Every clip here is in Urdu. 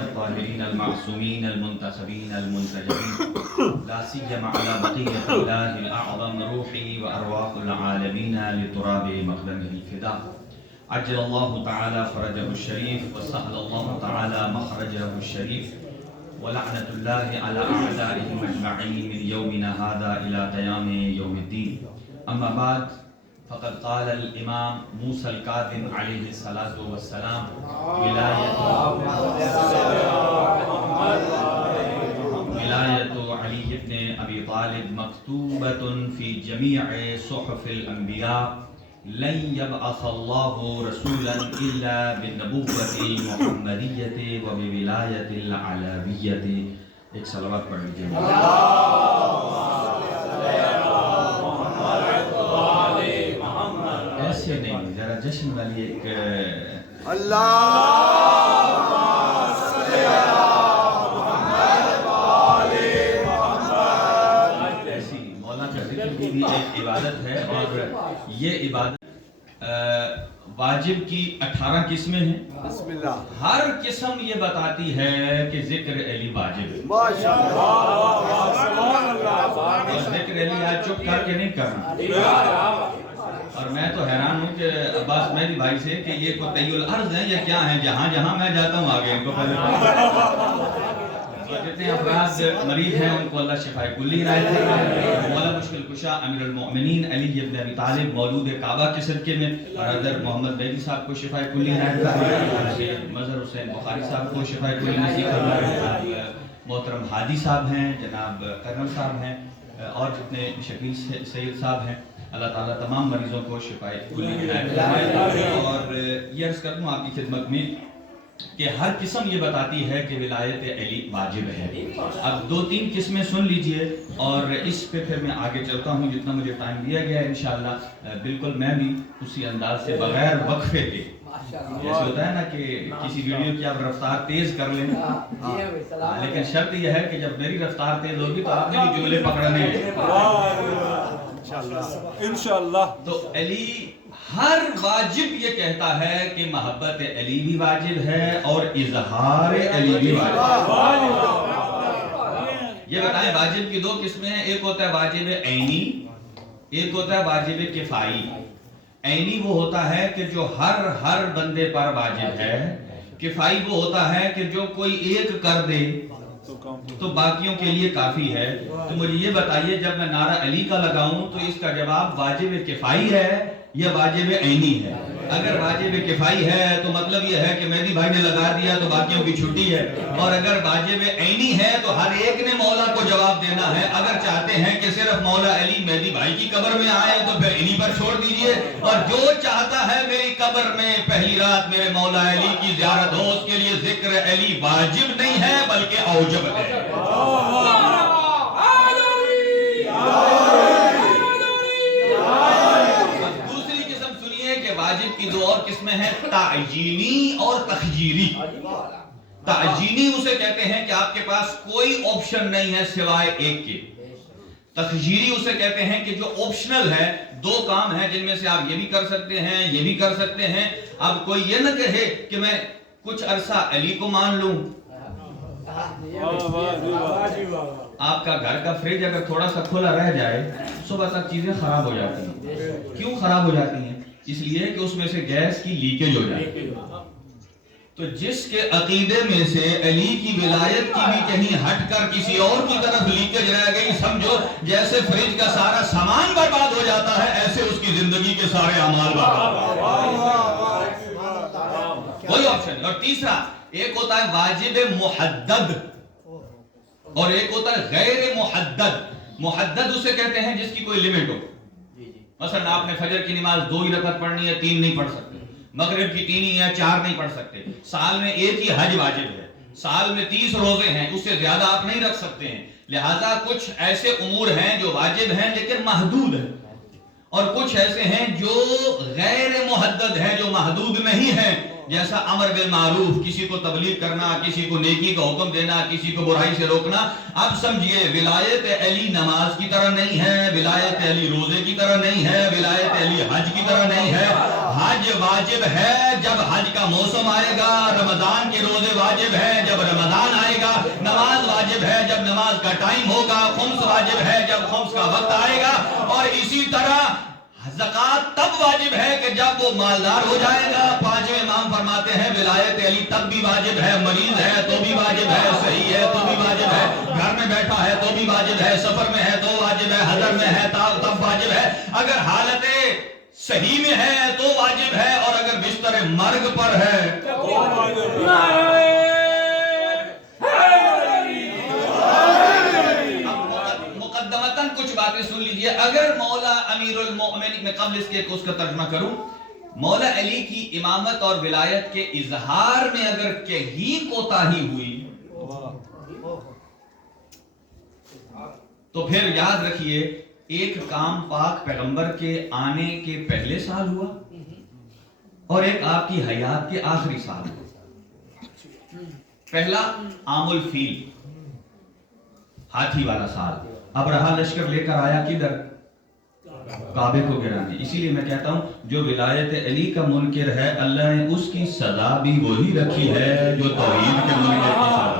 الطيبين الطاهرين المعصومين المنتخبين المنتجبين لا سيما على بقية الله الأعظم روحي وأرواح العالمين لتراب مقدمه الفداء عجل الله تعالى فرجه الشريف وسهل الله تعالى مخرجه الشريف ولعنة الله على أعدائهم أجمعين من يومنا هذا إلى قيام يوم الدين. أما بعد فقد قال الإمام موسى الكاظم عليه الصلاة والسلام ولاية علي بن أبي طالب مكتوبة في جميع صحف الأنبياء لن يبعث الله رسولا إلا بالنبوة المحمدية وبولاية العلوية. ایک صلوات پڑھ لیجیے. ایسے نہیں, ذرا جشن والی ایک ایسی مولا کا ذکر کی بھی ایک عبادت ہے, اور یہ عبادت واجب کی 18 قسمیں ہیں. بسم اللہ. ہر قسم یہ بتاتی ہے کہ ذکر علی واجب ہے. اور ذکر علی آج چپ کر کے نہیں کرنا. اور میں تو حیران ہوں کہ عباس مہدی بھائی سے کہ یہ قطعی الارض ہیں یا کیا ہیں, جہاں جہاں میں جاتا ہوں آگے ان کو پہلے. جتنے افراد مریض ہیں ان کو اللہ شفائے کلی عنایت فرمائے. مولا مشکل کشا امیر المؤمنین علی بن ابی طالب مولود کعبہ کے صدقے میں اور حضرت محمد مہدی صاحب کو شفائے کلی عنایت فرمائے. مظہر حسین بخاری صاحب کو شفائے کلی نصیب فرمائے. محترم ہادی صاحب ہیں, جناب کرنل صاحب ہیں, اور جتنے شکیل سید صاحب ہیں, اللہ تعالیٰ تمام مریضوں کو شفائے کلی عنایت فرمائے. اور یہ عرض کر دوں آپ کی خدمت میں کہ ہر قسم یہ بتاتی ہے کہ ولایت علی واجب ہے. اب 2-3 قسمیں سن لیجئے اور اس پہ پھر میں آگے چلتا ہوں جتنا مجھے ٹائم دیا گیا ہے. انشاءاللہ بالکل میں بھی اسی انداز سے بغیر وقفے کے, جیسے ہوتا ہے نا کہ کسی ویڈیو کی آپ رفتار تیز کر لیں, لیکن شرط یہ ہے کہ جب میری رفتار تیز ہوگی تو آپ نے بھی جملے پکڑنے ہیں انشاءاللہ. تو علی ہر واجب یہ کہتا ہے کہ محبت علی بھی واجب ہے اور اظہار علی بھی واجب ہے. یہ بتائیں واجب کی 2 قسمیں ہیں. ایک ہوتا ہے واجب عینی, ایک ہوتا ہے واجب کفائی. عینی وہ ہوتا ہے کہ جو ہر بندے پر واجب ہے. کفائی وہ ہوتا ہے کہ جو کوئی ایک کر دے تو باقیوں کے لیے کافی ہے. تو مجھے یہ بتائیے جب میں نعرہ علی کا لگاؤں تو اس کا جواب واجب کفائی ہے یا واجب عینی ہے؟ اگر واجب کفائی ہے تو مطلب یہ ہے کہ مہدی بھائی نے لگا دیا تو باقیوں کی چھٹی ہے, اور اگر واجب عینی ہے تو ہر ایک نے مولا کو جواب دینا ہے. اگر چاہتے ہیں کہ صرف مولا علی مہدی بھائی کی قبر میں آئے تو پھر انہی پر چھوڑ دیجئے, اور جو چاہتا ہے میری قبر میں پہلی رات میرے مولا علی کی زیارت ہو اس کے لیے ذکر علی واجب نہیں ہے بلکہ اوجب ہے. واجب کی 2 اور قسمیں ہیں, تعجینی اور تخییری. تعجینی اسے کہتے ہیں کہ آپ کے پاس کوئی آپشن نہیں ہے سوائے ایک کے. تخییری اسے کہتے ہیں کہ جو آپشنل ہے, 2 کام ہیں جن میں سے آپ یہ بھی کر سکتے ہیں یہ بھی کر سکتے ہیں. اب کوئی یہ نہ کہے کہ میں کچھ عرصہ علی کو مان لوں. آپ کا گھر کا فریج اگر تھوڑا سا کھلا رہ جائے صبح تک چیزیں خراب ہو جاتی ہیں. کیوں خراب ہو جاتی ہیں؟ اس لیے کہ اس میں سے گیس کی لیکیج ہو جائے. تو جس کے عقیدے میں سے علی کی ولایت کی بھی کہیں ہٹ کر کسی اور کی طرف لیکیج رہ گئی, سمجھو جیسے فریج کا سارا سامان برباد ہو جاتا ہے ایسے اس کی زندگی کے سارے اعمال برباد. وہی آپشن. اور تیسرا ایک ہوتا ہے واجب محدد اور ایک ہوتا ہے غیر محدد. محدد اسے کہتے ہیں جس کی کوئی لیمٹ ہو. مثلا آپ نے فجر کی نماز 2 ہی رکعت پڑھنی ہے, 3 نہیں پڑھ سکتے. مغرب کی 3 ہی ہے, 4 نہیں پڑھ سکتے. سال میں ایک ہی حج واجب ہے, سال میں 30 روزے ہیں, اس سے زیادہ آپ نہیں رکھ سکتے ہیں. لہٰذا کچھ ایسے امور ہیں جو واجب ہیں لیکن محدود ہیں, اور کچھ ایسے ہیں جو غیر محدد ہیں جو محدود نہیں ہیں. جیسا امر بالمعروف, کسی کو تبلیغ کرنا, کسی کو نیکی کا حکم دینا, کسی کو برائی سے روکنا. اب سمجھئے ولایت علی نماز کی طرح نہیں ہے, ولایت علی روزے کی طرح نہیں ہے, ولایت علی حج کی طرح نہیں ہے. حج واجب ہے جب حج کا موسم آئے گا، رمضان کے روزے واجب ہے جب رمضان آئے گا، نماز واجب ہے جب نماز کا ٹائم ہوگا، خمس واجب ہے جب خمس کا وقت آئے گا، اور اسی طرح زکوٰۃ تب واجب ہے کہ جب وہ مالدار ہو جائے گا۔ پانچویں امام فرماتے ہیں ولایت علی تب بھی واجب ہے، مریض ہے تو بھی واجب ہے، صحیح ہے تو بھی واجب ہے، گھر میں بیٹھا ہے تو بھی واجب ہے، سفر میں ہے تو واجب ہے، حضر میں ہے تب واجب ہے، اگر حالت صحیح میں ہے تو واجب ہے، اور اگر بستر مرگ پر ہے مقدمتاً کچھ باتیں سن لیجئے۔ اگر مولا امیر المؤمنین، میں قبل اس کے اس کا ترجمہ کروں، مولا علی کی امامت اور ولایت کے اظہار میں اگر کہیں کوتاہی ہوئی تو پھر یاد رکھیے ایک کام پاک پیغمبر کے آنے کے پہلے سال ہوا اور ایک آپ کی حیات کے آخری سال ہوا۔ پہلا عام الفیل، ہاتھی والا سال، ابرہا لشکر لے کر آیا کدھر؟ کعبے کو گرانے۔ اسی لیے میں کہتا ہوں جو ولایت علی کا منکر ہے اللہ نے اس کی سزا بھی وہی رکھی ہے جو توحید کے منکر کی سزا۔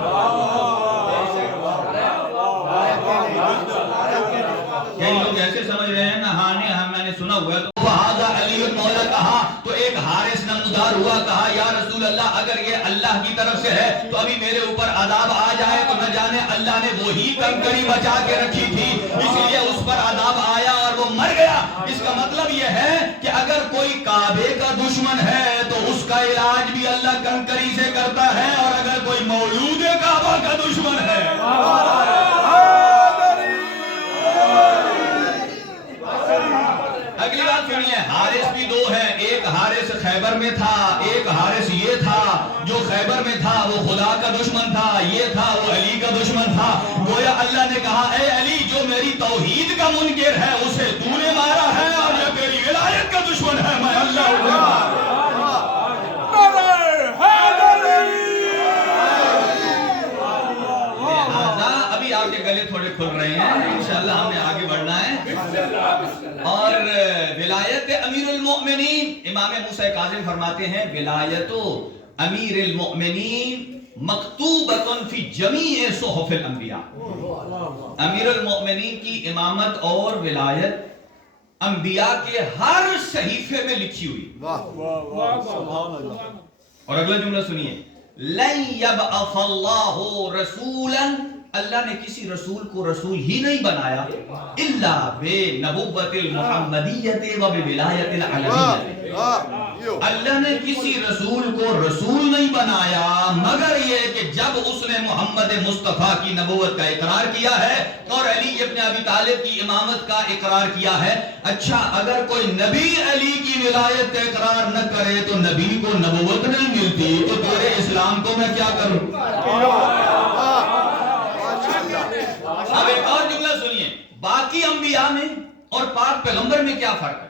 کئی لوگ ایسے سمجھ رہے ہیں نا، ہاں میں نے سنا ہوا ہے تو فہذا علی المولا کہا تو ایک حارث نمودار ہوا، کہا یا رسول اللہ اگر یہ اللہ کی طرف سے ہے تو ابھی میرے اوپر عذاب آ جائے تو نہ جانے اللہ نے وہی کنکری بچا کے رکھی تھی اس لیے اس پر عذاب آیا اور وہ مر گیا۔ اس کا مطلب یہ ہے کہ اگر کوئی کعبے کا دشمن ہے تو اس کا علاج بھی اللہ کنکری سے کرتا ہے، اور اگر کوئی مولود کعبہ کا دشمن ہے اگلی بات سنیے، حارث بھی دو ہیں، ایک حارث خیبر میں تھا، ایک حارث یہ تھا جو خیبر میں تھا وہ خدا کا دشمن تھا، یہ تھا وہ علی کا دشمن تھا۔ گویا اللہ نے کہا اے علی جو میری توحید کا منکر ہے اسے تو نے مارا ہے، اور یہ تیری ولایت کا دشمن ہے میں اللہ آپ کے گلے تھوڑے کھل رہے ہیں، انشاءاللہ ہم نے آگے بڑھنا ہے۔ اور ولایت امیر المؤمنین، امام موسیٰ کاظم فرماتے ہیں ولایت امیر المؤمنین مکتوبۃ فی جمیع صحف الانبیاء، امیر المؤمنین کی امامت اور ولایت انبیاء کے ہر صحیفے میں لکھی ہوئی۔ اور اگلا جملہ سنیے، لن یبعث اللہ رسولا، اللہ نے کسی رسول کو رسول ہی نہیں بنایا الا بنبوت المحمدیت و بولایت العلویت، اللہ نے کسی رسول کو رسول نہیں بنایا مگر یہ کہ جب اس نے محمد مصطفیٰ کی نبوت کا اقرار کیا ہے اور علی ابن ابی طالب کی امامت کا اقرار کیا ہے۔ اچھا اگر کوئی نبی علی کی ولایت کا اقرار نہ کرے تو نبی کو نبوت نہیں ملتی، تو تیرے اسلام کو میں کیا کروں؟ اب ایک اور جملہ سنیے، باقی انبیاء میں اور پاک پیغمبر میں کیا فرق ہے؟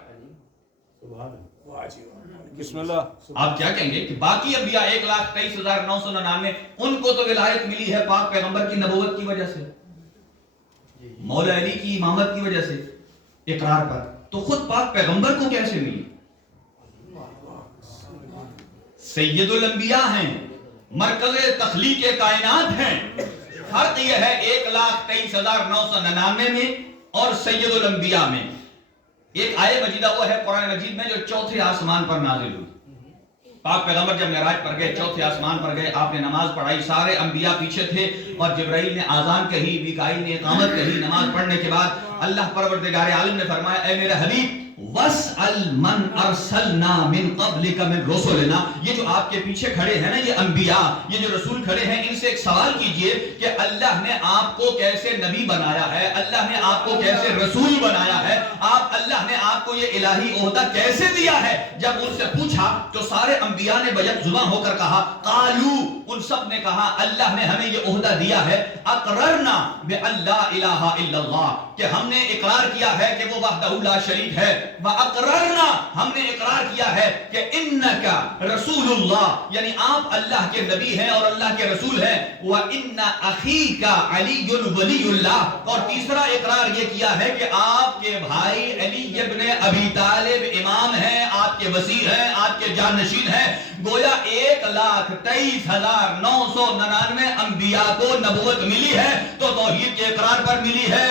بسم اللہ، آپ کیا کہیں گے کہ باقی انبیاء 1,23,999 ان کو تو ولایت ملی ہے پاک پیغمبر کی نبوت کی وجہ سے، مولا علی کی امامت کی وجہ سے اقرار پر، تو خود پاک پیغمبر کو کیسے ملی؟ سید الانبیاء ہیں، مرکز تخلیق کائنات ہیں، فرق یہ ہے 1,23,999 میں اور سید الانبیاء میں۔ ایک آیت مجیدہ وہ ہے قرآن مجید میں جو چوتھے آسمان پر نازل ہوئی۔ پاک پیغمبر جب معراج پر گئے، چوتھے آسمان پر گئے، آپ نے نماز پڑھائی، سارے انبیاء پیچھے تھے اور جبرائیل نے آذان کہی، میکائیل نے اقامت کہی۔ نماز پڑھنے کے بعد اللہ پروردگار عالم نے فرمایا اے میرے حبیب وَاسْأَلْ مَنْ أَرْسَلْنَا مِنْ قَبْلِكَ مِنْ رُسُلِنَا، یہ جو آپ کے پیچھے کھڑے ہیں نا یہ انبیاء، یہ جو رسول کھڑے ہیں، ان سے ایک سوال کیجئے کہ اللہ نے آپ کو کیسے نبی بنایا ہے، اللہ نے آپ کو کیسے رسول بنایا ہے، اللہ نے آپ کو یہ الہی عہدہ کیسے دیا ہے؟ جب ان سے پوچھا تو سارے انبیاء نے بیک زباں ہو کر کہا قالو، ان سب نے کہا اللہ نے ہمیں یہ عہدہ دیا ہے اقررنا بِأَن لَا إِلَٰهَ إِلَّا اللَّهُ، کہ ہم نے اقرار کیا ہے کہ وہ وحدہ لا شریک ہے، وَأَقْرَرْنَا ہم نے اقرار کیا ہے کہ إِنَّكَ رَسُولُ اللَّهِ یعنی آپ اللہ کے نبی ہیں اور اللہ کے رسول ہیں وَإِنَّ أَخِيكَ عَلِيٌّ وَلِيُّ اللَّهِ اور تیسرا اقرار یہ کیا ہے کہ آپ کے بھائی علی ابن ابی طالب امام ہیں، آپ کے وزیر ہیں، آپ کے جانشین ہیں۔ گویا 1,23,999 انبیاء کو نبوت ملی ہے تو توحید کے اقرار پر ملی ہے،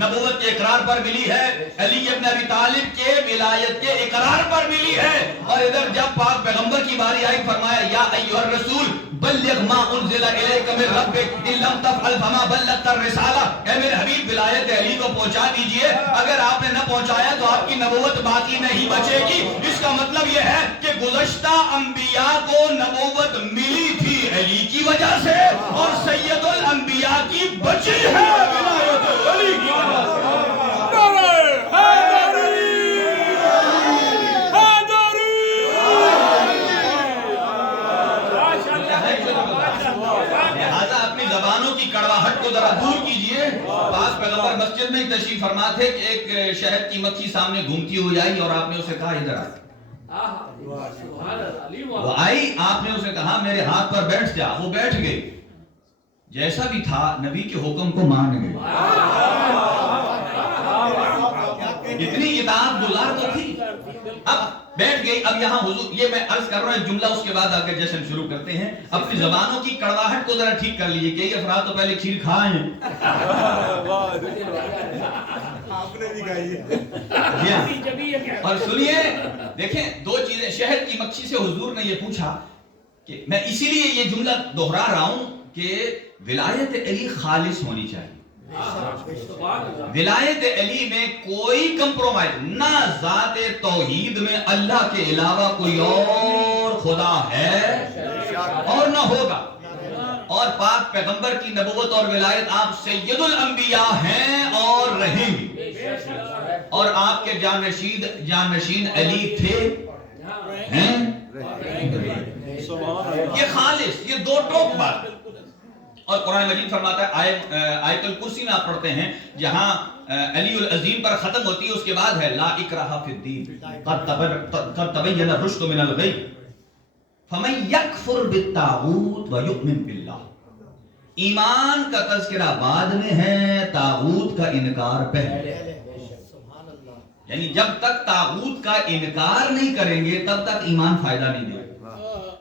نبوت کے اقرار پر ملی ہے، علی ابن ابی طالب کے ولایت کے اقرار پر ملی ہے۔ اور ادھر جب پاک پیغمبر کی باری آئی فرمایا یا ایھا الرسول بلغ ما انزل الیک من ربک ان لم تفعل فما بلغت الرسالہ، اے میرے حبیب ولایت علی کو پہنچا دیجئے، اگر آپ نے نہ پہنچایا تو آپ کی نبوت باقی نہیں بچے گی۔ اس کا مطلب یہ ہے کہ گزشتہ انبیاء کو نبوت ملی تھی علی کی وجہ سے اور سید الانبیاء کی بچی ہے ولایت علی کی وجہ سے۔ لہذا اپنی زبانوں کی کڑواہٹ کو ذرا دور کیجئے۔ پاک پیغمبر مسجد میں تشریف فرما تھے کہ ایک شہد کی مکھی سامنے گھومتی ہوئی آئی اور آپ نے اسے کہا ادھر آ۔ وہ آئی، آپ نے اسے کہا میرے ہاتھ پر بیٹھ جا، وہ بیٹھ گئی، جیسا بھی تھا نبی کے حکم کو مان گئی، اتنی اطاعت گزار تو تھی، اب بیٹھ گئی۔ اب یہاں حضور یہ میں عرض کر رہا ہوں ایک جملہ، اس کے بعد آگے جشن شروع کرتے ہیں۔ اپنی زبانوں کی کڑواہٹ کو ذرا ٹھیک کر لیجئے کہ یہ افراد تو پہلے کھیر کھائے ہیں، اور سنیے دیکھیں دو چیزیں، شہد کی مکھی سے حضور نے یہ پوچھا کہ میں اسی لیے یہ جملہ دہرا رہا ہوں کہ ولایت علی خالص ہونی چاہیے، ولایت علی میں کوئی کمپرومائز نہ، ذات توحید میں اللہ کے علاوہ کوئی اور خدا ہے اور نہ ہوگا، اور پاک پیغمبر کی نبوت اور ولایت آپ سید الانبیاء ہیں اور رہیں گی، اور آپ کے جانشین علی تھے ہیں، یہ خالص، یہ دو ٹوک بات۔ اور قرآن مجید فرماتا ہے آیت الکرسی میں آپ پڑھتے ہیں جہاں علی العظیم پر ختم ہوتی ہے، اس کے بعد ہے لا اکراہ فی الدین قد تبین الرشد من الغی فمن یکفر بالطاغوت ویؤمن باللہ۔ ایمان کا تذکرہ بعد میں ہے، طاغوت کا انکار پہلے، یعنی جب تک طاغوت کا انکار نہیں کریں گے تب تک ایمان فائدہ نہیں دے گا۔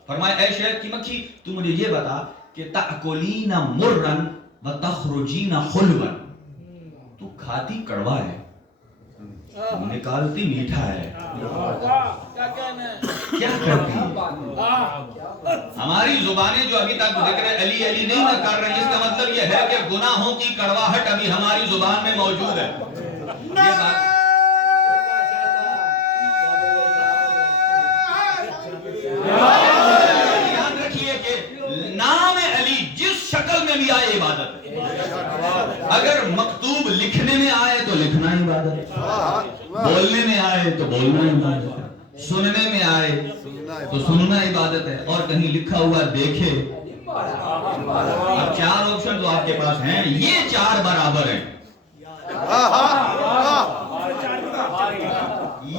فرمایا اے شہد کی مکھی تو مجھے یہ بتا کہ تأکلین مرن وتخرجین خلوا، تو کھاتی کڑوا ہے نکالتی میٹھا ہے، کیا کرتی ہے؟ ہماری زبانیں جو ابھی تک ذکر علی علی نہیں نہ کر رہی، اس کا مطلب یہ ہے کہ گناہوں کی کڑواہٹ ابھی ہماری زبان میں موجود ہے۔ یہ بات یاد رکھیے کہ نام علی جس شکل میں بھی آئے عبادت ہے، اگر مکتوب لکھنے میں آئے تو لکھنا عبادت ہے، بولنے میں آئے تو بولنا عبادت ہے، سننے میں آئے تو سننا عبادت ہے، اور کہیں لکھا ہوا دیکھے۔ اب 4 آپشن تو آپ کے پاس ہیں، یہ 4 برابر ہیں،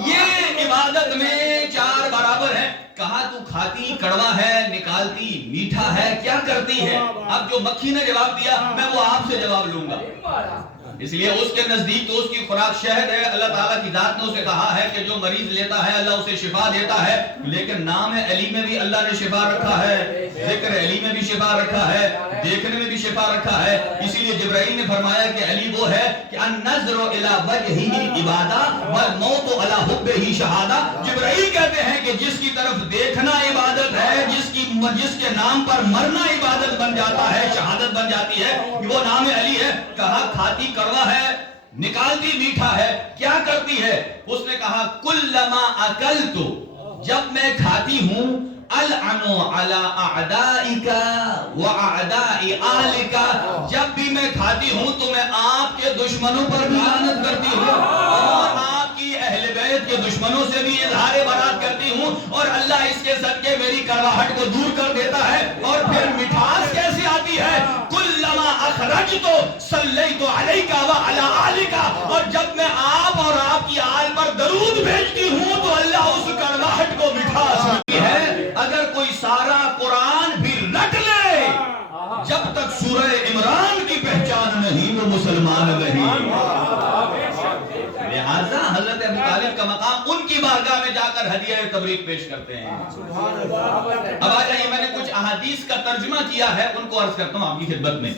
یہ عبادت میں 4 برابر ہیں۔ کہا تو کھاتی کڑوا ہے نکالتی میٹھا ہے، کیا کرتی ہے؟ اب جو مکھی نے جواب دیا میں وہ آپ سے جواب لوں گا، اس لیے اس کے نزدیک تو اس کی خوراک شہد ہے، اللہ تعالیٰ کی ذات نے اسے کہا ہے کہ جو مریض لیتا ہے اللہ اسے شفا دیتا ہے، لیکن نام علی میں بھی اللہ نے شفا رکھا ہے، ذکر علی میں بھی شفا رکھا ہے، دیکھنے میں بھی شفا رکھا ہے۔ اسی لیے جبرائیل نے فرمایا کہ علی وہ ہے کہ النظر الی وجہہ عبادہ والموت علی حبہ شہادہ۔ جبرائیل کہتے ہیں کہ جس کی طرف دیکھنا عبادت ہے، جس کے نام پر مرنا عبادت بن جاتا ہے، شہادت بن جاتی ہے، وہ نام علی ہے۔ کہا کھاتی کڑوا ہے نکالتی میٹھا ہے، کیا کرتی ہے؟ اس نے کہا کلما اکلت، جب میں کھاتی ہوں، العنو علی اعدائک واعداء آلک، جب بھی میں کھاتی ہوں تو میں آپ کے دشمنوں پر بھی لعنت کرتی ہوں اور آپ کی اہل بیت کے دشمنوں سے بھی اظہار برات کرتی ہوں، اور اللہ اس کے صدقے میری کڑواہٹ کو دور کر دیتا ہے۔ اور پھر مٹھاس کیسے آتی ہے؟ کلما اخرجت حج تو صلیت علیک و علی آلک، اور جب میں آپ اور آپ کی آل پر درود بھیجتی ہوں تو اللہ اس کڑواہٹ کو مٹھا سکتی ہے۔ اگر کوئی سارا قرآن بھی رٹ لے، جب تک سورہ عمران کی پہچان نہیں وہ مسلمان نہیں۔ لہذا حضرت ابو طالب کا مقام ان کی بارگاہ میں جا کر ہدیہ تبریک پیش کرتے ہیں۔ اب آ جائیے، میں نے کچھ احادیث کا ترجمہ کیا ہے، ان کو عرض کرتا ہوں آپ کی خدمت میں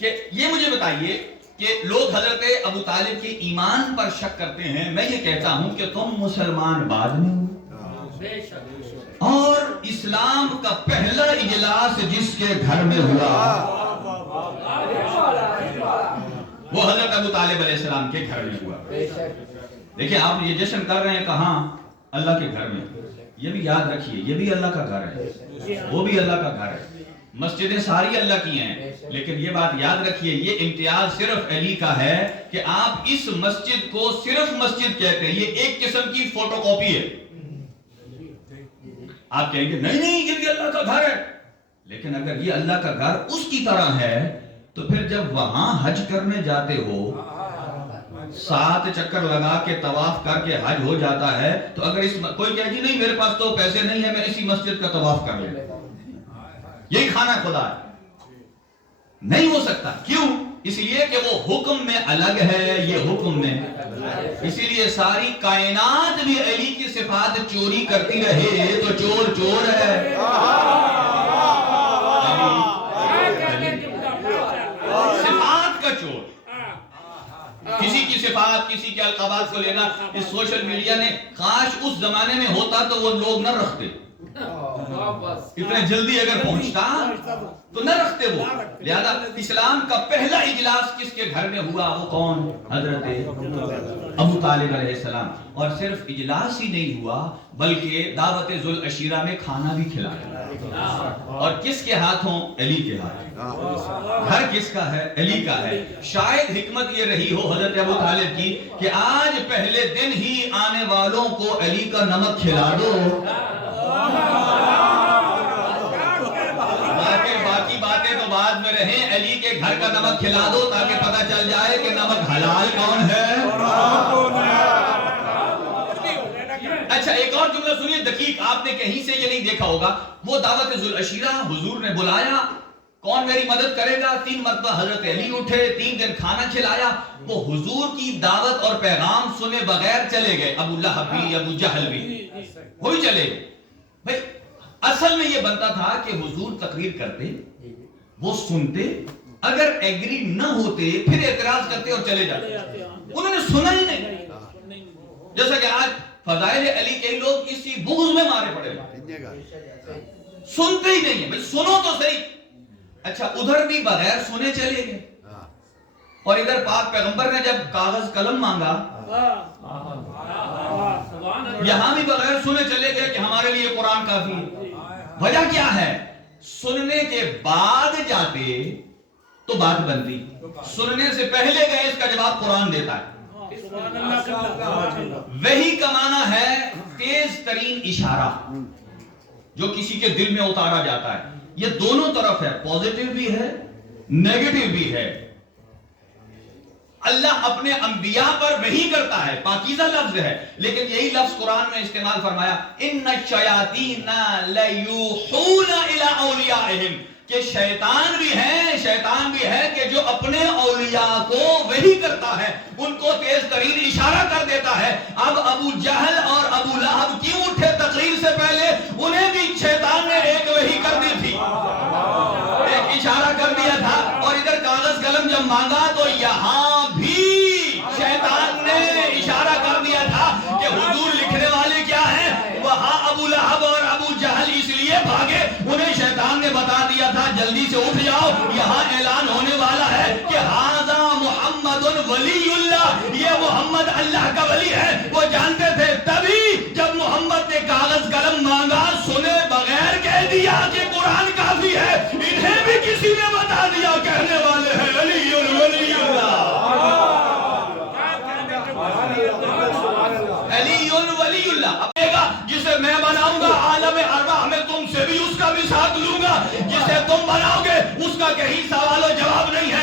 کہ یہ مجھے بتائیے کہ لوگ حضرت ابو طالب کے ایمان پر شک کرتے ہیں۔ میں یہ کہتا ہوں کہ تم مسلمان بعد میں ہوئے، اور اسلام کا پہلا اجلاس جس کے گھر میں ہوا وہ حضرت ابو طالب علیہ السلام کے گھر میں ہوا۔ دیکھیں، آپ یہ جشن کر رہے ہیں کہاں؟ اللہ کے گھر میں۔ یہ بھی یاد رکھیے، یہ بھی اللہ کا گھر ہے، وہ بھی اللہ کا گھر ہے، مسجدیں ساری اللہ کی ہیں، لیکن یہ بات یاد رکھیے، یہ امتیاز صرف علی کا ہے کہ آپ اس مسجد کو صرف مسجد کہتے ہیں، یہ ایک قسم کی فوٹو کاپی ہے۔ آپ کہیں گے نہیں نہیں، یہ بھی اللہ کا گھر ہے، لیکن اگر یہ اللہ کا گھر اس کی طرح ہے تو پھر جب وہاں حج کرنے جاتے ہو، 7 چکر لگا کے طواف کر کے حج ہو جاتا ہے، تو اگر کوئی کہے جی نہیں میرے پاس تو پیسے نہیں ہے، میں اسی مسجد کا طواف کر لوں، یہی کھانا خدا ہے، نہیں ہو سکتا۔ کیوں؟ اس لیے کہ وہ حکم میں الگ ہے، یہ حکم میں، اسی لیے ساری کائنات بھی علی کی صفات چوری کرتی رہے تو چور چور ہے۔ صفات کا چور، کسی کی صفات، کسی کے القابات کو لینا، اس سوشل میڈیا نے، کاش اس زمانے میں ہوتا تو وہ لوگ نہ رکھتے، اتنے جلدی اگر پہنچتا تو نہ رکھتے وہ۔ لہذا اسلام کا پہلا اجلاس کس کے گھر میں ہوا؟ وہ کون؟ حضرت ابو طالب علیہ السلام۔ اور صرف اجلاس ہی نہیں ہوا بلکہ دعوت ذوالعشیرہ میں کھانا بھی کھلایا، اور کس کے ہاتھوں؟ علی کے ہاتھ۔ گھر کس کا ہے؟ علی کا ہے۔ شاید حکمت یہ رہی ہو حضرت ابو طالب کی کہ آج پہلے دن ہی آنے والوں کو علی کا نمک کھلا دو، باقی باتیں تو بعد میں رہیں، علی کے گھر کا نمک کھلا دو تاکہ پتہ چل جائے کہ نمک حلال کون ہے۔ اچھا، ایک اور جملہ سنیے دقیق، آپ نے کہیں سے یہ نہیں دیکھا ہوگا، وہ دعوت ذوالعشیرہ حضور نے بلایا، کون میری مدد کرے گا؟ 3 مرتبہ حضرت علی اٹھے، 3 دن کھانا کھلایا، وہ حضور کی دعوت اور پیغام سنے بغیر چلے گئے۔ ابو لہب بھی، ابو جہل بھی، وہی چلے گئے۔ بھئی اصل میں یہ بنتا تھا کہ حضور تقریر کرتے، وہ سنتے، اگر ایگری نہ ہوتے پھر اعتراض کرتے اور چلے جاتے، انہوں نے سنا ہی نہیں۔ جیسا کہ آج فضائل علی کے لوگ اسی بغض میں مارے پڑے، سنتے ہی نہیں ہیں، بھئی سنو تو صحیح۔ اچھا، ادھر بھی بغیر سنے چلے گئے، اور ادھر پاک پیغمبر نے جب کاغذ قلم مانگا، یہاں بھی بغیر سنے چلے گئے کہ ہمارے لیے قرآن کافی ہے۔ وجہ کیا ہے؟ سننے کے بعد جاتے تو بات بنتی، سننے سے پہلے گئے، اس کا جواب قرآن دیتا ہے۔ وہی کا معنی ہے تیز ترین اشارہ جو کسی کے دل میں اتارا جاتا ہے۔ یہ دونوں طرف ہے، پوزیٹیو بھی ہے، نیگیٹو بھی ہے۔ اللہ اپنے انبیاء پر وحی کرتا ہے، پاکیزہ لفظ ہے، لیکن یہی لفظ قرآن میں استعمال فرمایا، ان الشیاطین لیوحون الی اولیائہم، کہ شیطان بھی ہے کہ جو اپنے اولیاء کو وحی کرتا ہے، ان کو تیز ترین اشارہ کر دیتا ہے۔ اب ابو جہل اور ابو لہب کیوں اٹھے تقریر سے پہلے؟ انہیں بھی شیطان نے ایک وحی کر دی تھی، ایک اشارہ کر دیا تھا، اور ادھر کاغذ قلم جب مانگا تو یہاں بھی شیطان نے اشارہ کر دیا تھا کہ حضور لکھنے والے کیا ہیں۔ وہاں ابو لہب اور ابو جہل اس لیے بھاگے، انہیں شیطان نے بتا دیا تھا جلدی سے اٹھ جاؤ، یہاں اعلان ہونے والا ہے کہ ھذا محمد ولی اللہ، یہ محمد اللہ کا ولی ہے۔ وہ جانتے تھے، تبھی جب محمد نے کاغذ قلم مانگا، سنے بغیر کہہ دیا کہ قرآن کافی ہے، انہیں بھی کسی نے بتا دیا کہنے والے ہیں علی ولی اللہ، علی ولی اللہ۔ جسے میں بناؤں گا عالم ارواح میں، تم سے بھی اس کا بھی ساتھ لوں گا، جسے تم بناؤ گے اس کا کہیں سوال و جواب نہیں ہے۔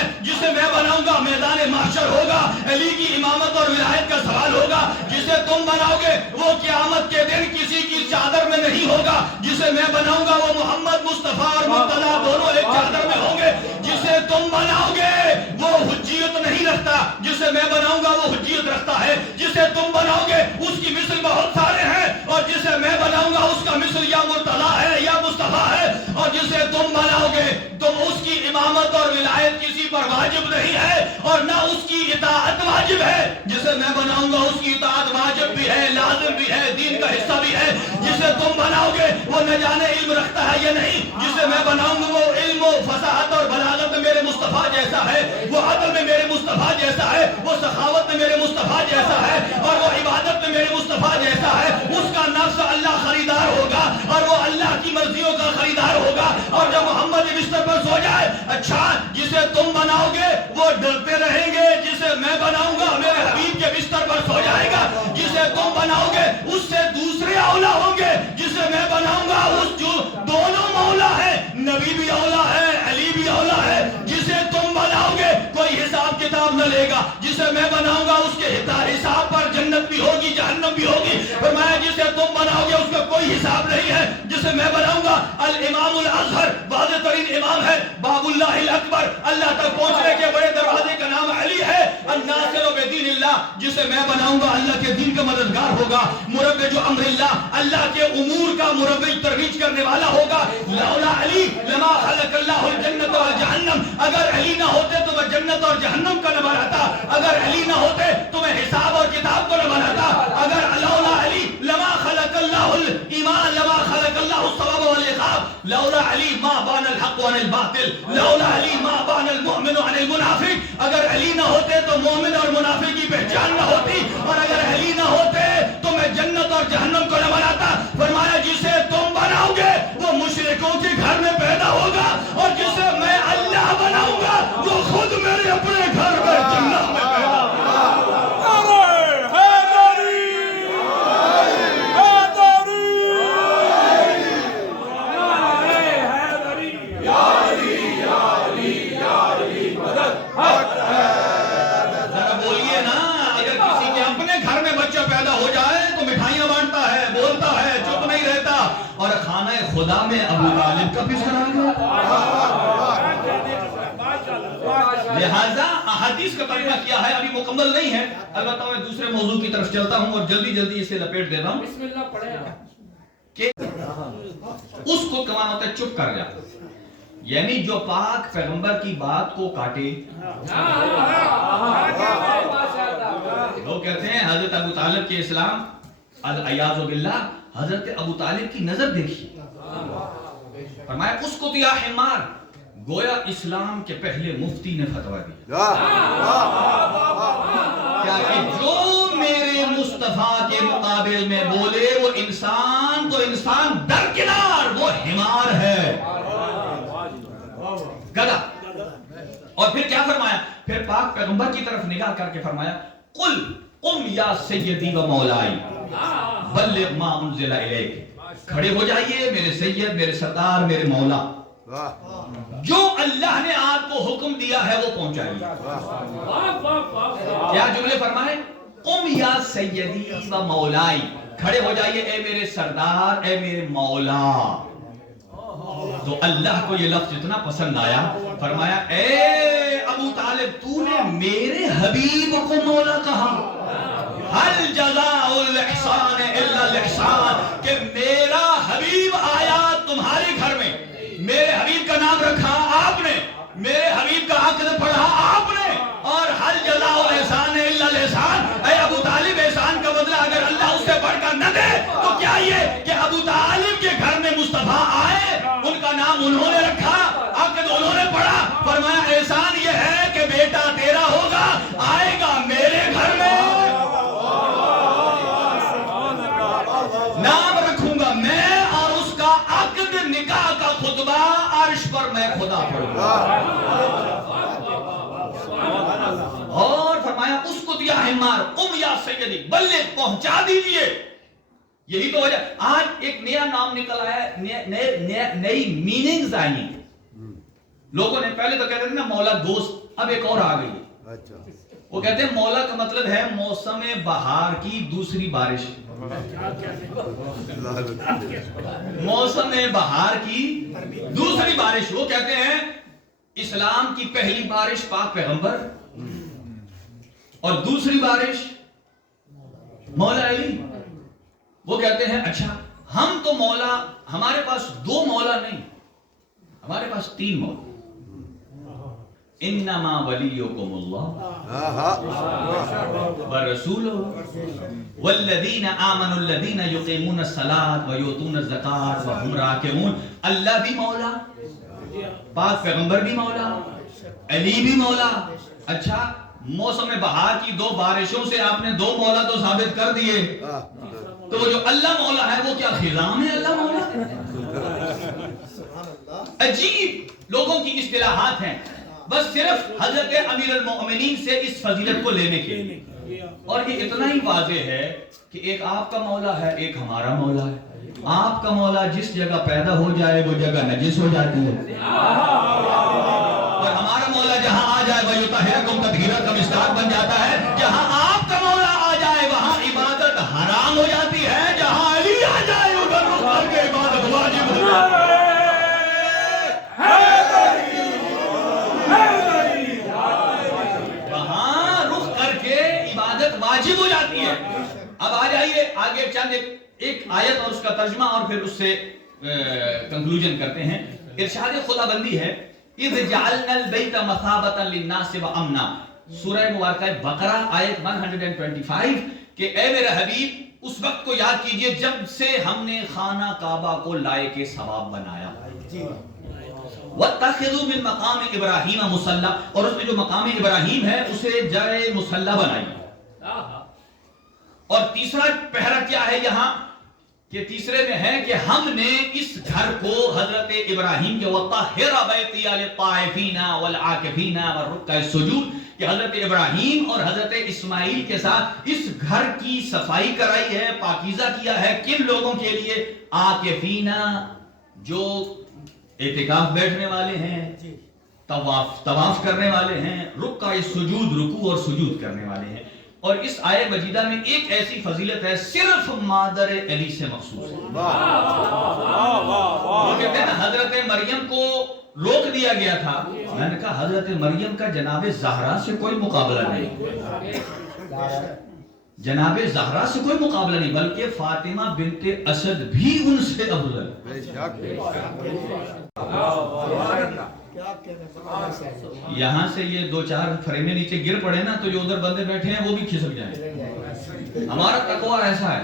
میدان محشر ہوگا، علی کی امامت اور ولایت کا سوال ہوگا۔ جسے تم بناؤ گے وہ قیامت کے دن کسی کی چادر میں نہیں ہوگا، جسے میں بناؤں گا وہ محمد مصطفیٰ اور مرتضیٰ دونوں ایک چادر میں ہوں گے۔ جسے تم بناؤ گے وہ حجیت نہیں رکھتا، جسے میں بناؤں گا وہ حجیت رکھتا ہے۔ جسے تم بناؤ گے اس کی مثل بہت سارے ہیں، اور جسے میں بناؤں گا اس کا مثل یا مرتضیٰ ہے یا مصطفیٰ ہے۔ اور جسے تم بناؤ گے تم اس کی امامت اور ولایت کسی پر واجب نہیں ہے اور نہ اس کی اطاعت واجب ہے۔ جسے میں بناؤں گا اس کی اطاعت واجب بھی ہے، لازم بھی ہے، دین کا حصہ بھی ہے۔ جسے تم بناؤ گے وہ نہ جانے علم رکھتا ہے یا نہیں، جسے میں بناؤں گا وہ علم و فصاحت اور بلاغت میں میرے مصطفیٰ جیسا ہے، وہ عدل میں میرے مصطفیٰ جیسا ہے، وہ سخاوت میں میرے مصطفیٰ جیسا ہے، اور وہ عبادت میں میرے مصطفیٰ جیسا ہے۔ اس کا نفس اللہ خریدار ہوگا اور وہ اللہ کی مرضیوں کا خریدار ہوگا۔ اور جب محمد بستر پر سو جائے، اچھا جسے تم بناؤ گے وہ ڈرتے رہیں گے، جسے میں بناؤں گا میرے حبیب کے بستر پر سو جائے گا۔ جسے تم بناؤ گے اس سے دوسرے اولا ہوں گے، جسے میں بناؤں گا اس جو دونوں مولا ہے، نبی بھی اولا ہے، علی بھی اولا ہے۔ جسے تم بناؤ گے کوئی حساب کتاب نہ لے گا، جسے میں بناؤں گا اس کے حساب پر جنت بھی ہوگی جہنم بھی ہوگی۔ فرمایا جسے تم بناؤ گے اس کا کوئی حساب نہیں ہے، جسے میں بناؤں گا الامام الازہر، واضح ترین امام ہے، باب اللہ الاکبر، اللہ تک پہنچنے کے بڑے دروازے کا نام علی ہے، الناصر بدین اللہ۔ جسے میں بناؤں گا اللہ کے دین کا مددگار ہوگا، مروج امر اللہ، اللہ کے امور کا مروج ترویج کرنے والا ہوگا۔ لولا علی لما خلق اللہ الجنت والجہنم، اگر علی نہ ہوتے تو میں جنت اور جہنم کا نہ بناتا، اگر علی نہ ہوتے تو میں حساب اور کتاب کو نہ بناتا، اگر لولا علی لما خلق اللہ الایمان، لما خلق اللہ الثواب والعقاب، لولا علی ما بان الحق عن الباطل، لولا علی ما بان المؤمن عن المنافق، اگر علی نہ ہوتے تو مومن اور منافق کی پہچان نہ ہوتی، اور اگر علی نہ ہوتے تو میں جنت اور جہنم کو نہ بناتا۔ فرمایا جسے تم بناؤ گے وہ مشرکوں کے گھر میں پیدا ہوگا، اور جسے میں اللہ بناؤں گا وہ خود میرے اپنے گھر میں جنت میں پیدا ہوگا۔ اور خانہ خدا میں ابو طالب کا بستر آ گیا۔ لہذا احادیث کا ترجمہ کیا ہے، ابھی مکمل نہیں ہے، البتہ میں دوسرے موضوع کی طرف چلتا ہوں اور جلدی جلدی اسے لپیٹ دیتا ہوں کہ اس کو کمان ہوتا ہے چپ کر جاتا، یعنی جو پاک پیغمبر کی بات کو کاٹے۔ لوگ کہتے ہیں حضرت ابو طالب کے اسلام، العیاذ باللہ، حضرت ابو طالب کی نظر دیکھیے۔ فرمایا اس کو دیا حمار، گویا اسلام کے پہلے مفتی نے فتویٰ دیا کیا کہ جو میرے مصطفیٰ کے مقابل میں بولے وہ انسان تو انسان درکنار، وہ حمار ہے، گدھا۔ اور پھر کیا فرمایا؟ پھر پاک پیغمبر کی طرف نگاہ کر کے فرمایا قل قم یا سیدی و مولائی بلغ ما انزل الیک، کھڑے ہو جائیے میرے سید، میرے سردار، میرے مولا، جو اللہ نے آپ کو حکم دیا ہے وہ پہنچائیے۔ کیا جملے فرمائے؟ قم یا سیدی و مولائی، کھڑے ہو جائیے اے میرے سردار، اے میرے مولا۔ تو اللہ کو یہ لفظ اتنا پسند آیا، فرمایا اے ابو طالب تو نے میرے حبیب کو مولا کہا، حل جزاء الاحسان الا الاحسان، کہ میرا حبیب آیا تمہارے گھر میں، میرے حبیب کا نام رکھا آپ نے، میرے حبیب کا عقد پڑھا آپ نے، اور حل جزاء الاحسان الا الاحسان، اے ابو طالب احسان کا بدلہ اگر اللہ اس سے بڑھ کر نہ دے تو کیا یہ کہ ابو طالب کے گھر میں مصطفیٰ آئے، ان کا نام انہوں نے رکھا، عقد انہوں نے پڑھا، فرمایا احسان یہ ہے کہ بیٹا تیرا ہوگا، آئے گا میرے گھر میں، نام رکھوں گا میں، اور اس کا عقد نکاح کا خطبہ عرش پر میں خدا پڑھوں گا۔ اور فرمایا اس کو دیا حمار، قم یا سیدی، بلغ، پہنچا دیجئے۔ یہی تو وجہ، آج ایک نیا نام نکل آیا ہے، نئی میننگز آئی ہیں۔ لوگوں نے پہلے تو کہتے تھے نا مولا دوست، اب ایک اور آ گئی ہے، وہ کہتے ہیں مولا کا مطلب ہے موسم بہار کی دوسری بارش. موسم بہار کی دوسری بارش. وہ کہتے ہیں اسلام کی پہلی بارش پاک پیغمبر اور دوسری بارش مولا علی. وہ کہتے ہیں اچھا ہم تو مولا, ہمارے پاس دو مولا نہیں, ہمارے پاس تین مولا. انما ولیکم اللہ ورسولہ والذین آمنوا الذین یقیمون الصلاۃ ویؤتون الزکاۃ وهم راکعون. اللہ بھی مولا, پاک پیغمبر بھی مولا, علی بھی مولا. اچھا موسم بہار کی دو بارشوں سے آپ نے دو مولا تو ثابت کر دیے, تو وہ جو اللہ مولا ہے وہ کیا خزاں میں اللہ مولا؟ عجیب لوگوں کی اصطلاحات ہیں, بس صرف حضرت امیر المؤمنین سے اس فضیلت کو لینے کے لیے. اور یہ اتنا ہی واضح ہے کہ ایک آپ کا مولا ہے, ایک ہمارا مولا ہے. آپ کا مولا جس جگہ پیدا ہو جائے وہ جگہ نجس ہو جاتی ہے, اور ہمارا مولا جہاں آ جائے وہ یطہرکم تطہیرا کا مصداق بن جاتا ہے. جہاں آپ کا مولا آ جائے وہاں عبادت حرام ہو جاتی ہے, جہاں علی آ جائے ادھر رخ کر کے عبادت واجب ہو جاتی ہے. وہاں رخ کر کے عبادت واجب ہو جاتی ہے. اب آ جائیے آگے چند ایک آیت اور اس کا ترجمہ اور پھر اس سے کنکلوژن کرتے ہیں. ارشاد خدا بندی ہے اذ جعلنا البیت مثابۃ للناس وامنا, سورہ مبارکہ بقرہ آیت 125, کہ اے میرے حبیب اس وقت کو یاد کیجئے جب سے ہم نے خانہ کعبہ کو لائق ثواب بنایا. وَاتَّخِذُوا مِن مَقَامِ إِبْرَاهِيمَ مُصَلَّى, اور اس نے جو مقام ابراہیم ہے اسے جائے مصلی بنائی. اور تیسرا پہرا کیا ہے یہاں کہ تیسرے میں ہے کہ ہم نے اس گھر کو حضرت ابراہیم کے وَطَهِّرَ بَيْتِيَ لِلطَّائِفِينَ وَالْعَاكِفِينَ وَالرُّكَّعِ السُّجُودِ, کہ حضرت ابراہیم اور حضرت اسماعیل کے ساتھ اس گھر کی صفائی کرائی ہے, پاکیزہ کیا ہے. کن لوگوں کے لیے؟ عاکفینہ, جو اعتکاف بیٹھنے والے ہیں, طواف کرنے والے ہیں, رکع سجود, رکوع اور سجود کرنے والے ہیں. اور اس آیت مجیدہ میں ایک ایسی فضیلت ہے صرف مادر علی سے مخصوص ہے. وہ کہتے ہیں حضرت مریم کو روک دیا گیا تھا, میں نے کہا حضرت مریم کا جناب زہرا سے کوئی مقابلہ نہیں, جناب زہرا سے کوئی مقابلہ نہیں, بلکہ فاطمہ بنت اسد بھی ان سے افضل. یہاں سے یہ دو چار فریمیں نیچے گر پڑے نا تو جو ادھر بندے بیٹھے ہیں وہ بھی کھسک جائیں. ہمارا تقوی ایسا ہے,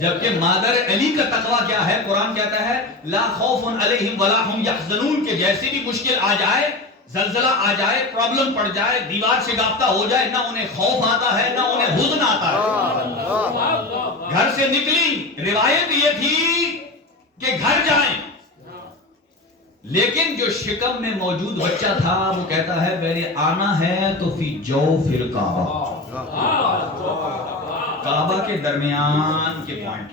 جبکہ مادر علی کا تقوی کیا ہے؟ قرآن کہتا ہے لا خوف علیہم ولا هم یحزنون, کہ جیسی بھی مشکل آ جائے, زلزلہ آ جائے, پرابلم پڑ جائے, دیوار سے گافتہ ہو جائے, نہ انہیں خوف آتا ہے نہ انہیں حزن آتا ہے. گھر سے نکلی, روایت یہ تھی کہ گھر جائیں, لیکن جو شکم میں موجود بچہ تھا وہ کہتا ہے میں نے آنا ہے تو فی جوف الکعبہ, کعبہ کے درمیان کے پوائنٹ.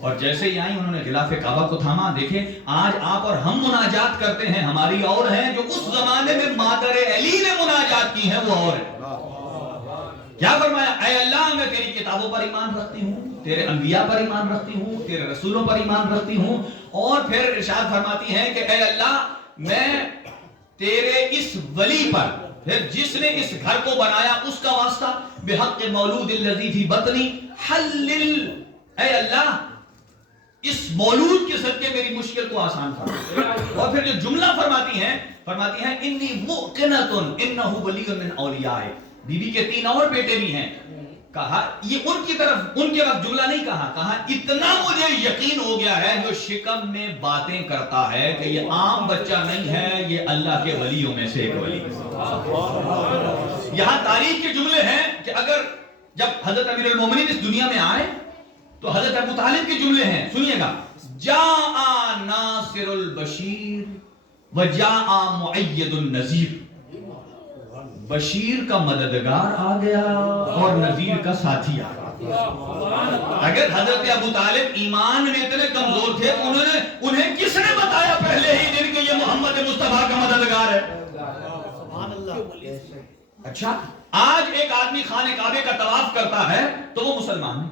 اور جیسے ہی آئیں انہوں نے غلاف کعبہ کو تھاما. دیکھیں آج آپ اور ہم مناجات کرتے ہیں, ہماری اور ہیں, جو اس زمانے میں مادر علی نے مناجات کی ہیں وہ اور ہے. کیا فرمایا؟ اے اللہ میں تیری کتابوں پر ایمان رکھتی ہوں, تیرے انبیاء پر ایمان رکھتی ہوں, تیرے رسولوں پر ایمان رکھتی ہوں. اور پھر ارشاد فرماتی ہیں کہ اے اللہ میں تیرے اس ولی پر, پھر جس نے اس گھر کو بنایا اس کا واسطہ, بحق مولود الذی فی بطنی حلل, اے اللہ اس مولود کے صدقے میری مشکل کو آسان فرما. اور پھر جو جملہ فرماتی ہیں انی موقنۃ انہ ولی من اولیاء, بی بی کے 3 اور بیٹے بھی ہیں. کہا یہ ان کی طرف ان کے وقت جملہ نہیں کہا اتنا مجھے یقین ہو گیا ہے جو شکم میں باتیں کرتا ہے کہ یہ عام بچہ نہیں ہے, یہ اللہ کے ولیوں میں سے ایک ولی. یہاں تاریخ کے جملے ہیں کہ اگر جب حضرت امیر المومنین اس دنیا میں آئے تو حضرت ابو طالب کے جملے ہیں, سنیے گا, جاء ناصر البشیر وجاء مؤید النذیر, بشیر کا مددگار آ گیا اور نذیر کا ساتھی آ گیا. اگر حضرت ابو طالب ایمان میں اتنے کمزور تھے تو انہیں کس نے بتایا پہلے ہی دن کہ یہ محمد مصطفیٰ کا مددگار ہے؟ اچھا آج ایک آدمی خانہ کعبے کا طواف کرتا ہے تو وہ مسلمان ہے،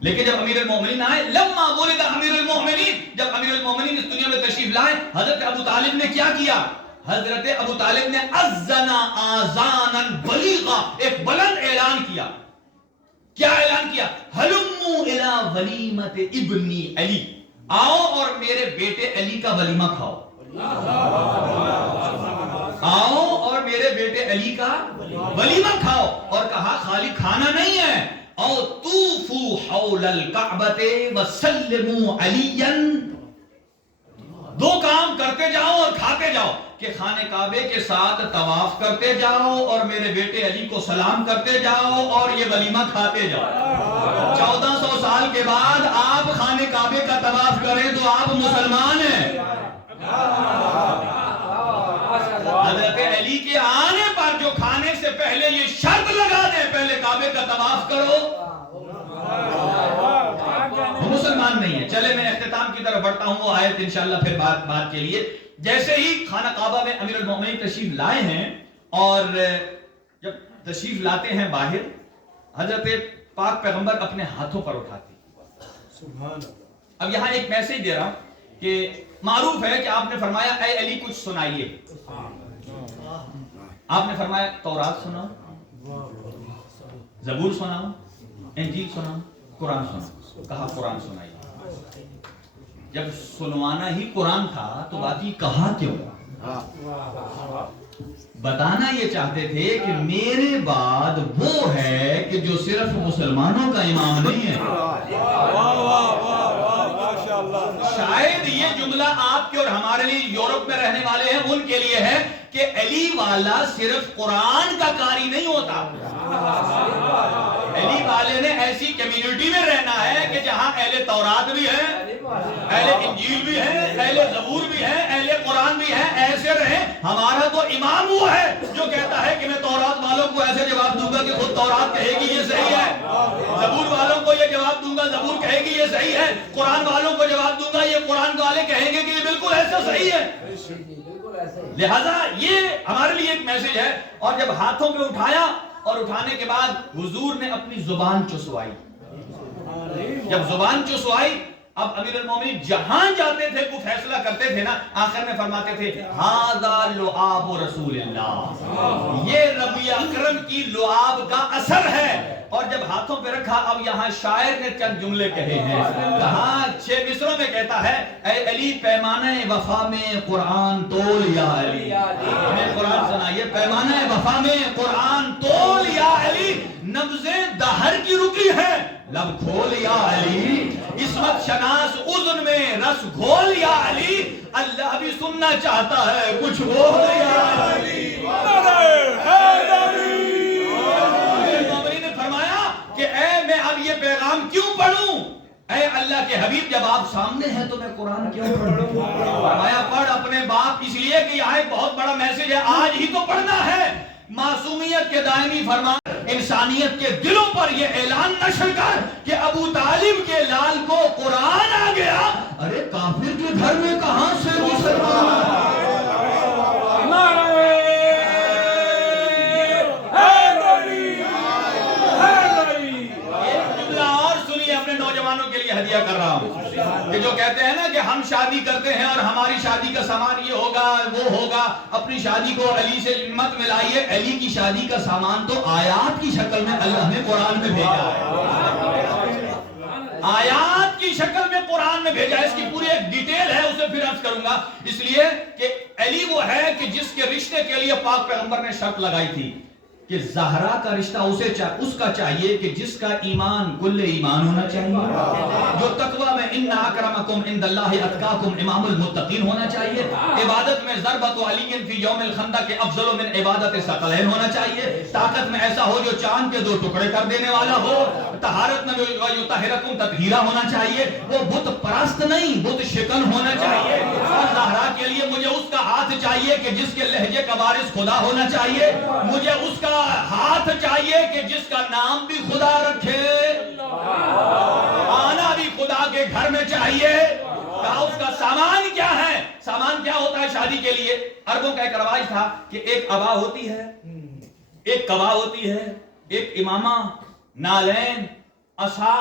لیکن جب امیر المومنین آئے، لما ولد امیر المومنین، جب امیر المومنین اس دنیا میں تشریف لائے، حضرت ابو طالب نے کیا کیا؟ حضرت ابو طالب نے اذن آذانا بلیغا، ایک بلند اعلان کیا۔ کیا اعلان کیا؟ ہلموا الی ولیمۃ ابنی علی، آؤ اور میرے بیٹے علی کا ولیمہ کھاؤ، آؤ اور میرے بیٹے علی کا ولیمہ کھاؤ۔ اور کہا خالی کھانا نہیں ہے، او طوفوا حول الکعبۃ وسلموا علیا، دو کام کرتے جاؤ اور کھاتے جاؤ، کہ خانہ کعبے کے ساتھ طواف کرتے جاؤ اور میرے بیٹے علی کو سلام کرتے جاؤ اور یہ ولیمہ کھاتے جاؤ۔ 1400 سال کے بعد آپ خانہ کعبے کا طواف کریں تو آپ مسلمان ہیں۔ حضرت علی کے آنے پر جو کھانے سے پہلے یہ شرط لگا دیں پہلے کعبے کا طواف کرو، وہ مسلمان نہیں ہے۔ چلے میں اختتام کی طرف بڑھتا ہوں، وہ آیت انشاءاللہ پھر بات کے لیے۔ جیسے ہی خانہ کعبہ میں امیر المومنین تشریف لائے ہیں اور جب تشریف لاتے ہیں باہر، حضرت پاک پیغمبر اپنے ہاتھوں پر اٹھاتے ہیں۔ اب یہاں ایک میسج دے رہا ہوں کہ معروف ہے کہ آپ نے فرمایا اے علی کچھ سنائیے، آپ نے فرمایا تورات سناؤ، زبور سناؤ، انجیل سناؤ، قرآن سناؤ۔ کہا قرآن سنائیے۔ جب سنوانا ہی قرآن تھا تو باقی کہا کیوں؟ بتانا یہ چاہتے تھے کہ میرے بعد وہ ہے کہ جو صرف مسلمانوں کا امام نہیں ہے۔ شاید یہ جملہ آپ کے اور ہمارے لیے یورپ میں رہنے والے ہیں ان کے لیے ہے کہ علی والا صرف قرآن کا قاری نہیں ہوتا، علی والے نے ایسی کمیونٹی میں رہنا ہے کہ جہاں اہل تورات بھی ہے، اہل انجیل بھی ہے، اہل زبور بھی ہے، اہل قرآن بھی ہے، ایسے رہیں۔ ہمارا تو امام وہ ہے جو کہتا ہے کہ میں تورات والوں کو ایسے جواب دوں گا کہ خود تورات کہے گی یہ صحیح ہے، زبور والوں کو یہ جواب دوں گا زبور کہے گی یہ صحیح ہے، قرآن والوں کو جواب دوں گا یہ قرآن والے کہیں گے کہ یہ بالکل ایسا صحیح ہے۔ لہذا یہ ہمارے لیے ایک میسج ہے۔ اور جب ہاتھوں پہ اٹھایا اور اٹھانے کے بعد حضور نے اپنی زبان چسوائی، جب زبان چسوائی اب امیر المومنین جہاں جاتے تھے وہ فیصلہ کرتے تھے نا، آخر میں فرماتے تھے ھذا لعاب رسول اللہ، یہ نبی اکرم کی لعاب کا اثر ہے۔ اور جب ہاتھوں پہ رکھا اب یہاں شاعر نے چند جملے کہے ہیں، کہاں 6 مصروں میں کہتا ہے اے علی پیمانہ وفا میں قرآن تول یا علی، ہمیں قرآن سنائیے، پیمانہ وفا میں قرآن تول یا علی، نبضیں دہر کی رکی ہے لب کھول یا علی، عصمت شناس اذن میں رس گھول یا علی، اللہ بھی سننا چاہتا ہے کچھ بول یا علی۔ کہ اے میں اب یہ پیغام کیوں پڑھوں؟ اے اللہ کے حبیب جب آپ سامنے ہیں تو میں قرآن کیوں پڑھوں؟ فرمایا پڑھ اپنے باپ، اس لیے کہ یہ ایک بہت بڑا میسج ہے، آج ہی تو پڑھنا ہے۔ معصومیت کے دائمی فرمان، انسانیت کے دلوں پر یہ اعلان نشر کر کہ ابو طالب کے لال کو قرآن آ گیا، ارے کافر کے گھر میں کہاں سے مسلمان؟ ہدیہ کر رہا ہوں کہ جو کہتے ہیں نا کہ ہم شادی کرتے ہیں اور ہماری شادی کا سامان یہ ہوگا وہ ہوگا، اپنی شادی کو علی سے مت ملائیے، علی کی شادی کا سامان تو آیات کی شکل میں اللہ نے قرآن میں بھیجا ہے، آیات کی شکل میں قرآن میں بھیجا ہے۔ اس کی پوری ایک ڈیٹیل ہے، اسے پھر عرض کروں گا، اس لیے کہ علی وہ ہے کہ جس کے رشتے کے لیے پاک پیغمبر نے شرط لگائی تھی کہ زہرا کا رشتہ اس کا چاہیے کہ جس کا ایمان کل ایمان ہونا چاہیے، جو تقوی میں ان اکرمکم عند اللہ اتقاکم امام المتقین ہونا چاہیے، عبادت میں ضربت علی فی یوم الخندق کے افضل من عبادت ثقلین ہونا چاہیے، طاقت میں ایسا ہو جو چاند کے 2 ٹکڑے کر دینے والا ہو، طہارت میں یطہرکم تطہیرا ہونا چاہیے، وہ بت پرست نہیں بت شکن ہونا چاہیے، اور زہرا کے لیے مجھے اس کا ہاتھ چاہیے کہ جس کے لہجے کا وارث خدا ہونا چاہیے، مجھے اس کا ہاتھ چاہیے کہ جس کا نام بھی خدا رکھے، آنا بھی خدا کے گھر میں چاہیے، کہا اس کا سامان کیا ہے؟ سامان کیا ہوتا ہے شادی کے لیے؟ عربوں کا ایک رواج تھا کہ ایک عبا ہوتی ہے، ایک قبا ہوتی ہے، ایک امامہ، نالین، عصا،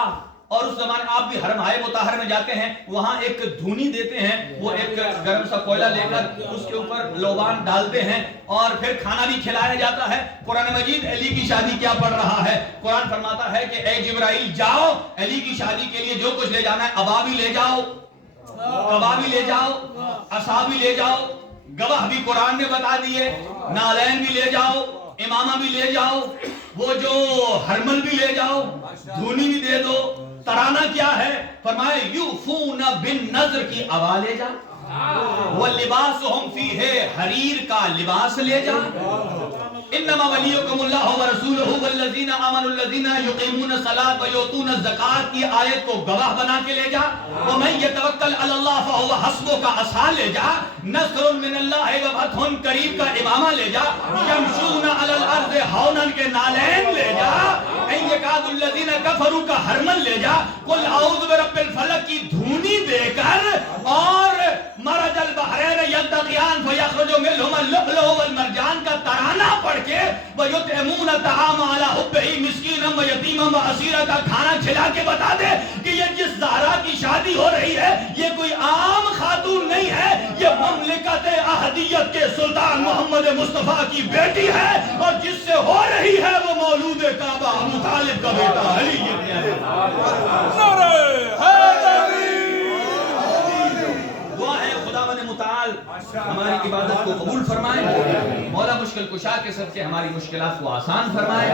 اور اس زمانے آپ بھی حرم ہائے مطہر میں جاتے ہیں، وہاں ایک دھونی دیتے ہیں، وہ ایک گرم سا کوئلہ لے کر اس کے اوپر لوبان ڈالتے ہیں اور پھر کھانا بھی کھلایا جاتا ہے۔ قرآن مجید علی کی شادی کیا پڑھ رہا ہے؟ قرآن فرماتا ہے کہ اے جبرائیل جاؤ علی کی شادی کے لیے جو کچھ لے جانا ہے، عبا بھی لے جاؤ، قبا بھی لے جاؤ، عصا بھی لے جاؤ، گواہ بھی قرآن نے بتا دیے، نالین بھی لے جاؤ، امامہ بھی لے جاؤ، وہ جو حرمل بھی لے جاؤ، دھونی بھی دے دو۔ ترانہ کیا ہے؟ فرمائے یوفون بالنذر کی عبا لے جا، واللباسہم فیہ حریر کا لباس لے جا، انما ولیکم اللہ ورسولہ والذین آمنوا الذین یقیمون الصلاۃ ویؤتون الزکاۃ کی آیت کو گواہ بنا کے لے جا، ومن یتوکل علی اللہ فہو حسبہ کا عصا لے جا، نصر من اللہ وفتح قریب کا امامہ لے جا، یمشون علی الارض ہونا کے نالین لے جا، ان یکاد الذین کفروا کا حرمل لے جا، قل اعوذ برب الفلق کی دھونی دے کر، اور مرج البحرین یلتقیان فیخرج منہما اللؤلؤ والمرجان کا ترانہ پڑھ کے وَيُطْعِمُونَ الطَّعَامَ عَلَىٰ حُبِّهِ مِسْكِينًا وَيَتِيمًا وَأَسِيرًا کا کھانا کھلا کے بتا دے کہ یہ جس زہرا کی شادی ہو رہی ہے یہ کوئی عام خاتون نہیں ہے، یہ مملکت احدیت کے سلطان محمد مصطفیٰ کی بیٹی ہے، اور جس سے ہو رہی ہے وہ مولود کعبہ ابو طالب کا بیٹا علی ابن ابی طالب۔ دعا ہے خداوند متعال ہماری عبادت کو قبول فرمائے، مولا مشکل کشا کے صدقے ہماری مشکلات کو آسان فرمائے،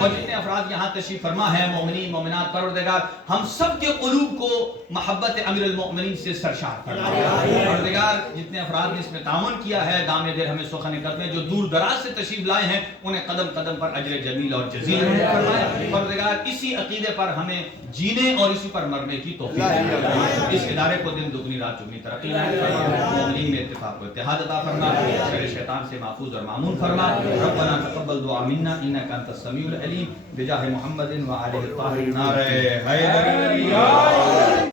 اور جتنے افراد یہاں تشریف فرما ہے مومنین مومنات پروردگار ہم سب کے قلوب کو محبت امیر المؤمنین سے سرشار فرمائے۔ پروردگار جتنے افراد نے اس میں تعاون کیا ہے دام درہم سخن قدمیں جو دور دراز سے تشریف لائے ہیں انہیں قدم قدم پر اجر جمیل اور جزیل فرمائے۔ پروردگار اسی عقیدے پر ہمیں جینے اور اسی پر مرنے کی توفیق، اس ادارے کو دن دگنی رات چگنی ترقی مومنین میں اتفاق و اتحاد عطا فرما، شر شیطان سے محفوظ اور معمون فرما۔ ربنا تقبل دعا منا انک انت السمیع العلیم بجاہ محمد و آلہ الطاہرین۔ نعرہ حیدری۔